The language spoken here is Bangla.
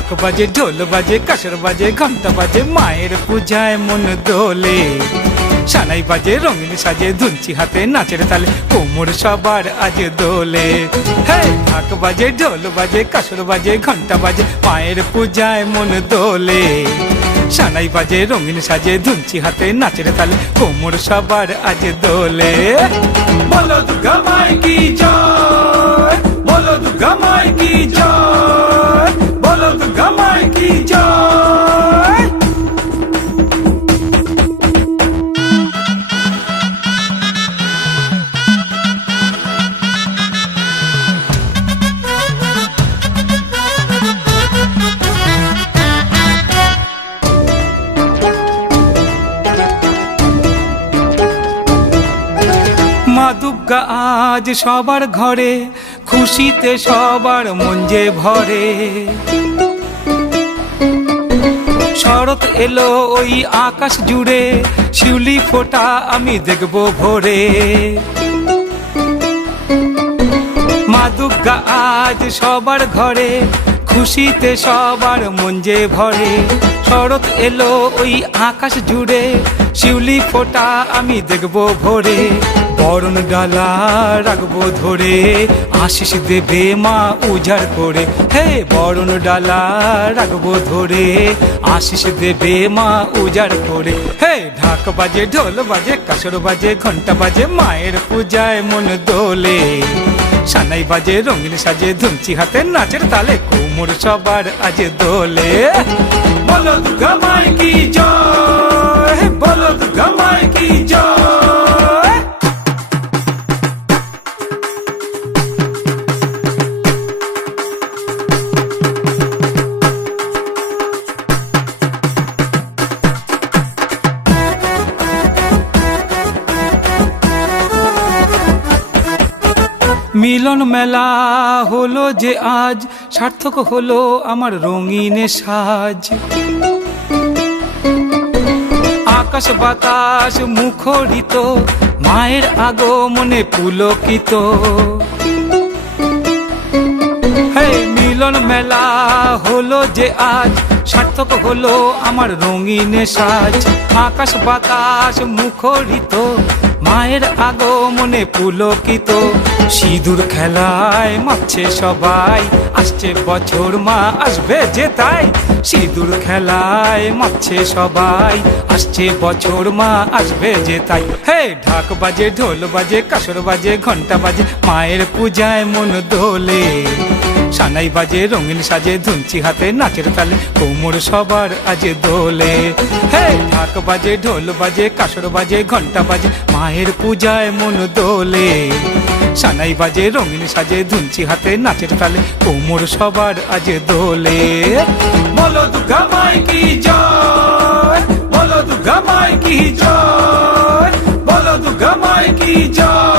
ঢাক বাজে, ঢোল বাজে, কাসর বাজে, ঘন্টা বাজে, মায়ের পূজায় মন দোলে। সানাই বাজে, রঙিন সাজে, ধুনচি হাতে, নাচের তালে কোমর সবার আজ দোলে। হে ঢাক বাজে, ঢোল বাজে, কাসর বাজে, ঘন্টা বাজে, মায়ের পূজায় মন দোলে। সানাই বাজে, রঙিন সাজে, ধুনচি হাতে, নাচের তালে কোমর সবার আজ দোলে। বলো দুর্গা মাই কি জয়, বলো দুর্গা মাই কি জয়, বলো দুর্গা মাই কি জয়। মা দুর্গা আজ সবার ঘরে, খুশিতে সবার মন যে ভরে। শরৎ এলো ওই আকাশ জুড়ে, শিউলি ফোঁটা আমি দেখবো ভোরে। মা দুর্গা আজ সবার ঘরে, খুশিতে সবার মন যে ভরে। শরৎ এলো ওই আকাশ জুড়ে, শিউলি ফোঁটা আমি দেখবো ভোরে। বরণ ডালা রাখবো ধরে, আশিস দেবে মা উজাড় করে। হে বরণ ডালা রাখবো ধরে, আশিস দেবে মা উজাড় করে। হে ঢাক বাজে, ঢোল বাজে, কাসর বাজে, ঘন্টা বাজে, মায়ের পূজায় মন দোলে। সানাই বাজে, রঙিন সাজে, ধুনচি হাতে, নাচের তালে কোমর সবার আজ দোলে। বলো দুর্গা মাই কি জয়, বলো দুর্গা মাই কি জয়। মিলন মেলা হলো যে আজ, সার্থক হলো আমার রঙিন সাজ। আকাশ বাতাস মুখরিত, মায়ের আগমনে পুলকিত। হে মিলন মেলা হলো যে আজ, সার্থক হলো আমার রঙিন সাজ। আকাশ বাতাস মুখরিত, মায়ের আগমনে পুলকিত। সিঁদুর খেলায় মাতছে সবাই, আসছে বছর মা আসবে যে তাই। সিঁদুর খেলায় মাতছে সবাই, আসছে বছর মা আসবে যে তাই। হে ঢাক বাজে, ঢোল বাজে, কাসর বাজে, ঘন্টা বাজে, মায়ের পূজায় মন দোলে। সানাই বাজে, রঙিন সাজে, ধুনচি হাতে, নাচের তালে কোমর সবার আজ দোলে। হে ঢাক বাজে, ঢোল বাজে, কাসর বাজে, ঘন্টা বাজে, মায়ের পূজায় মন দোলে। সানাই বাজে, রঙিন সাজে, ধুনচি হাতে, নাচের তালে কোমর সবার আজ দোলে। বলো দুর্গা মাই কি জয়, বলো দুর্গা মাই কি জয়, বলো দুর্গা মাই কি জয়।